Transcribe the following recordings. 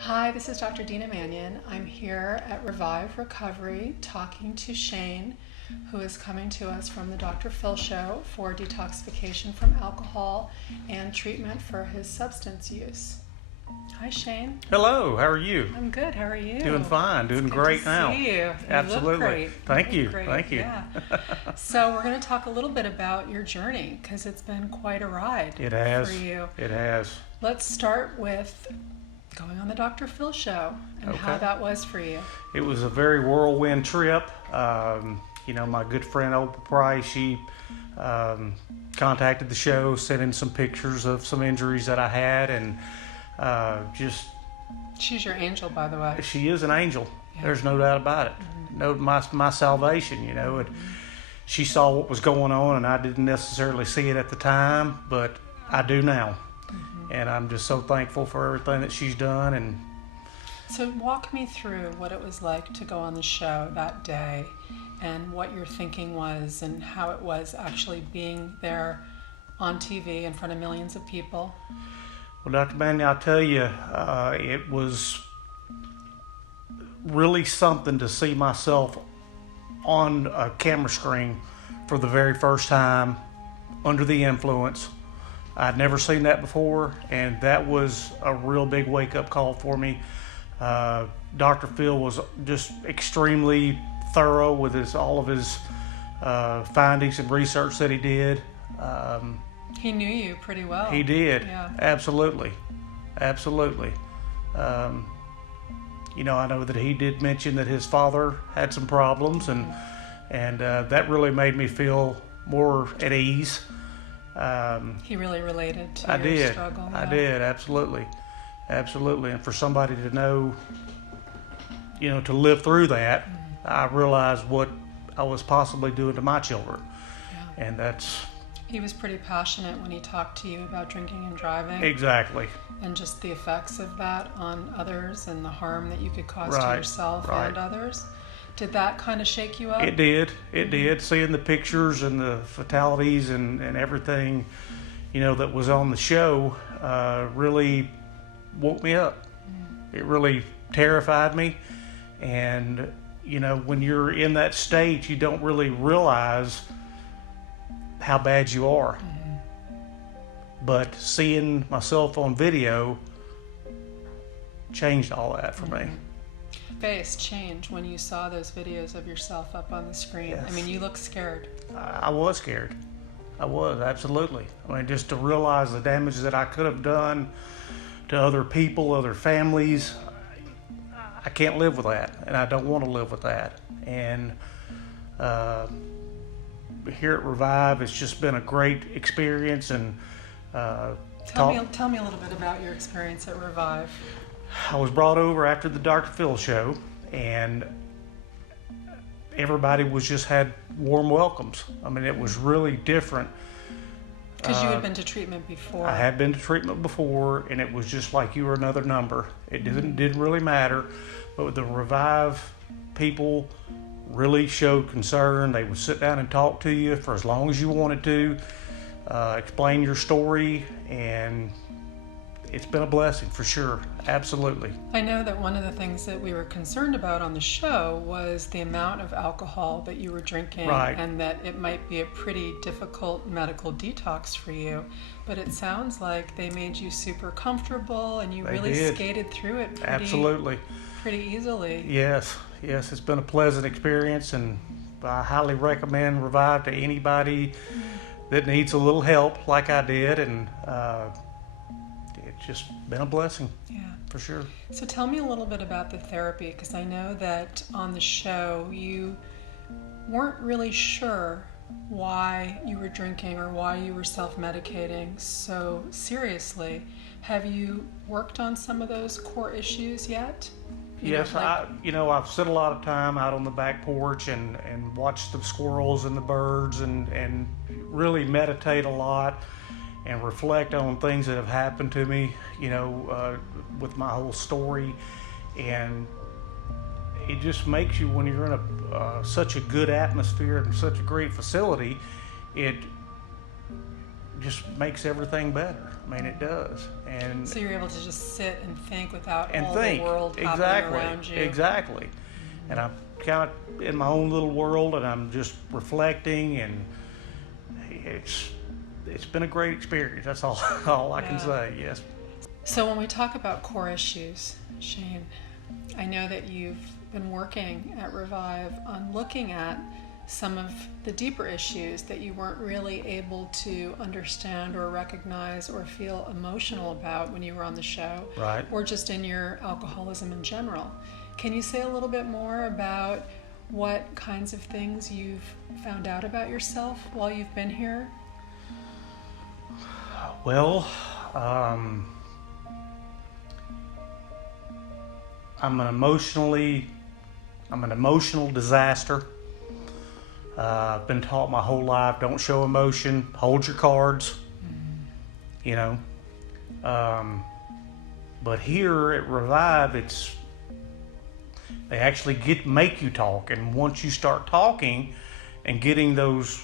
Hi, this is Dr. Dina Mannion. I'm here at Revive Recovery talking to Shane, who is coming to us from the Dr. Phil Show for detoxification from alcohol and treatment for his substance use. Hi, Shane. Hello, how are you? I'm good. How are you? Doing fine, doing It's great good to now. see you. Absolutely. Look great. Thank you. Great. Thank you. Yeah. So we're going to talk a little bit about your journey because it's been quite a ride It has. for you. It has. Let's start with going on the Dr. Phil Show and how Okay. that was for you. It was a very whirlwind trip. My good friend Oprah Price, she contacted the show, sent in some pictures of some injuries that I had, and She's your angel, by the way. she is an angel. Yeah. There's no doubt about it. No, my salvation, and she saw what was going on, and I didn't necessarily see it at the time, but I do now. And I'm just so thankful for everything that she's done. And So walk me through what it was like to go on the show that day and what your thinking was and how it was actually being there on TV in front of millions of people. well, Dr. Manny, I'll tell you, it was really something to see myself on a camera screen for the very first time under the influence. I'd never seen that before, and that was a real big wake-up call for me. Dr. Phil was just extremely thorough with all of his findings and research that he did. He knew you pretty well. He did. Yeah. Absolutely. I know that he did mention that his father had some problems, and that really made me feel more at ease. He really related to I your did. struggle. I yeah. did. Absolutely. And for somebody to know, to live through that, I realized what I was possibly doing to my children. Yeah. And that's He was pretty passionate when he talked to you about drinking and driving exactly. and just the effects of that on others and the harm that you could cause to Right, yourself right. and others. Did that kind of shake you up? It did. It did. Seeing the pictures and the fatalities and everything, that was on the show, really woke me up. It really terrified me. And, when you're in that state, you don't really realize how bad you are. But seeing myself on video changed all that for me. Face change when you saw those videos of yourself up on the screen. Yes. I mean, you look scared. I was scared. I was, absolutely. Just to realize the damage that I could have done to other people, other families, I can't live with that, and I don't want to live with that. And here at Revive, it's just been a great experience. And Tell me a little bit about your experience at Revive. I was brought over after the Dr. Phil show, and everybody had warm welcomes. It was really different. Because you had been to treatment before. I had been to treatment before, and it was just like you were another number. It didn't really matter, but the Revive people really showed concern. They would sit down and talk to you for as long as you wanted to, explain your story, and it's been a blessing for sure. Absolutely. I know that one of the things that we were concerned about on the show was the amount of alcohol that you were drinking, Right. and that it might be a pretty difficult medical detox for you. But it sounds like they made you super comfortable and you They really did. skated through it Absolutely. pretty easily. Yes, it's been a pleasant experience, and I highly recommend Revive to anybody that needs a little help like I did, and it's just been a blessing. Yeah. For sure. So tell me a little bit about the therapy, because I know that on the show you weren't really sure why you were drinking or why you were self-medicating so seriously. Have you worked on some of those core issues yet? Yes, I've spent a lot of time out on the back porch and watched the squirrels and the birds and really meditate a lot and reflect on things that have happened to me, with my whole story. And it just makes you, when you're in such a good atmosphere and such a great facility, just makes everything better. I mean, it does. And So you're able to just sit and think without and all think the world happening around you. Exactly. And I'm kind of in my own little world, and I'm just reflecting, and it's been a great experience. That's all I can say. Yes. So when we talk about core issues, Shane, I know that you've been working at Revive on looking at some of the deeper issues that you weren't really able to understand or recognize or feel emotional about when you were on the show, Right. or just in your alcoholism in general. Can you say a little bit more about what kinds of things you've found out about yourself while you've been here? Well, I'm an emotional disaster. I've been taught my whole life, don't show emotion, hold your cards, you know. But here at Revive, they actually make you talk. And once you start talking and getting those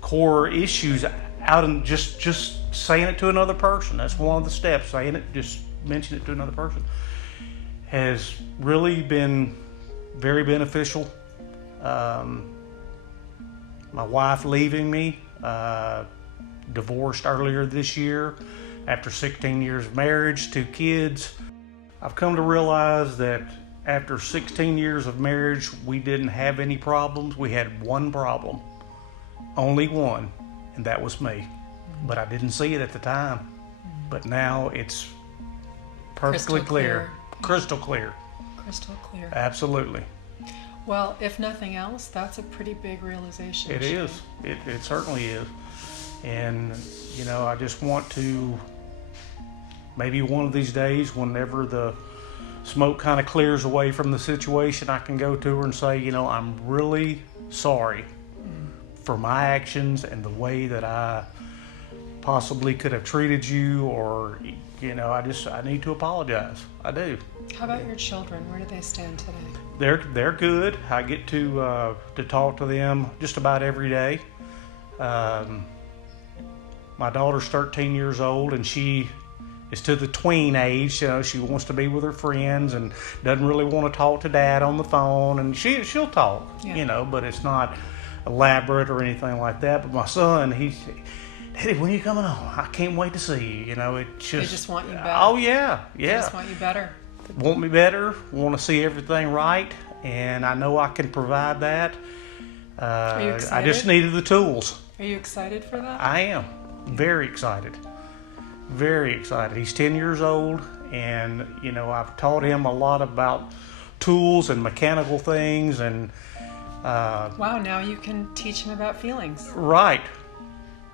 core issues out and just saying it to another person, that's one of the steps, saying it, just mention it to another person, has really been very beneficial. My wife leaving me, divorced earlier this year after 16 years of marriage, 2 kids. I've come to realize that after 16 years of marriage, we didn't have any problems. We had one problem, only one, and that was me. But I didn't see it at the time. But now it's perfectly clear. Crystal clear. Crystal clear. Absolutely. Well, if nothing else, that's a pretty big realization. It is. It certainly is. And, you know, I just want to, maybe one of these days, whenever the smoke kind of clears away from the situation, I can go to her and say, you know, I'm really sorry for my actions and the way that I possibly could have treated you, or, you know, I need to apologize. I do. How about your children? Where do they stand today? They're good. I get to talk to them just about every day. My daughter's 13 years old, and she is to the tween age. You know, she wants to be with her friends and doesn't really want to talk to Dad on the phone. And she'll talk, you know, but it's not elaborate or anything like that. But my son, Daddy, when are you coming home? I can't wait to see you. You know, they just want you better. Oh yeah. They just want you better. Want me better, want to see everything right, and I know I can provide that. Are you excited? I just needed the tools. Are you excited for that? I am. Very excited. Very excited. He's 10 years old, and, you know, I've taught him a lot about tools and mechanical things, and... wow, now you can teach him about feelings. Right.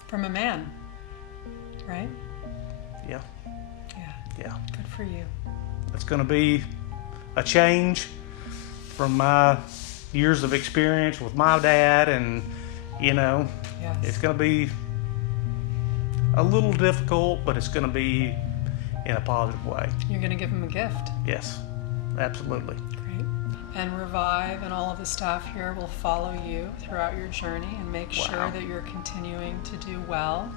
From a man. Right? Yeah. Yeah. Good for you. It's going to be a change from my years of experience with my dad, and, you know, it's going to be a little difficult, but it's going to be in a positive way. You're going to give him a gift. Yes, absolutely. Great. And Revive and all of the staff here will follow you throughout your journey and make sure that you're continuing to do well.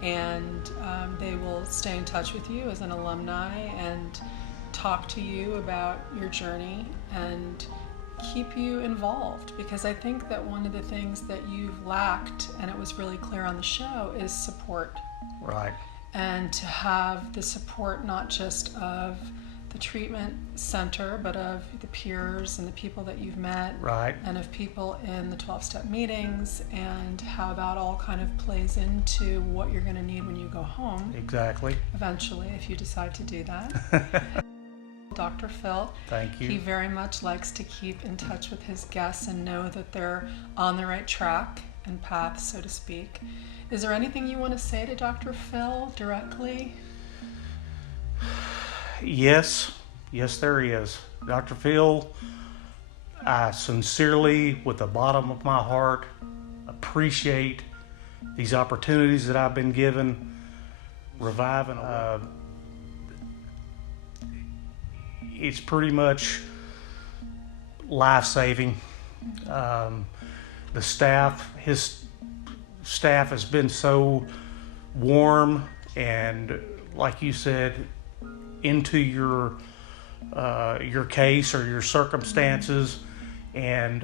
And they will stay in touch with you as an alumni and talk to you about your journey and keep you involved, because I think that one of the things that you've lacked, and it was really clear on the show, is support. Right. And to have the support not just of the treatment center, but of the peers and the people that you've met, right, and of people in the 12-step meetings, and how that all kind of plays into what you're going to need when you go home. Exactly. Eventually, if you decide to do that. Dr. Phil. Thank you. He very much likes to keep in touch with his guests and know that they're on the right track and path, so to speak. Is there anything you want to say to Dr. Phil directly? Yes, there is. Dr. Phil, I sincerely, with the bottom of my heart, appreciate these opportunities that I've been given. Reviving, it's pretty much life-saving. His staff has been so warm and, like you said, into your case or your circumstances, and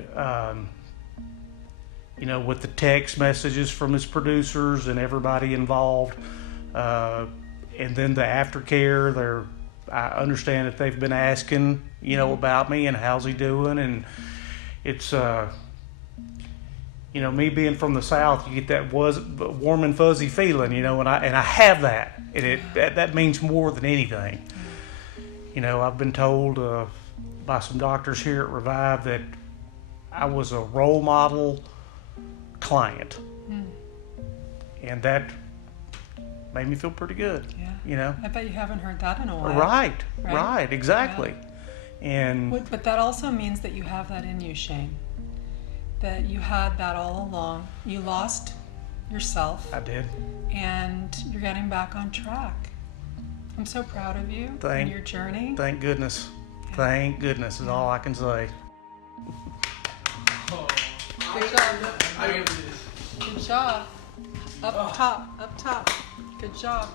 with the text messages from his producers and everybody involved, and then the aftercare. I understand that they've been asking, about me and how's he doing, and it's me being from the South, you get that warm and fuzzy feeling, and I have that, and that means more than anything. I've been told by some doctors here at Revive that I was a role model client, and that made me feel pretty good. Yeah. I bet you haven't heard that in a while. Right, exactly. Yeah. And but that also means that you have that in you, Shane. That you had that all along. You lost yourself. I did. And you're getting back on track. I'm so proud of you and your journey. Thank goodness. Yeah. Thank goodness is all I can say. Good job. Good job. Up top. Good job.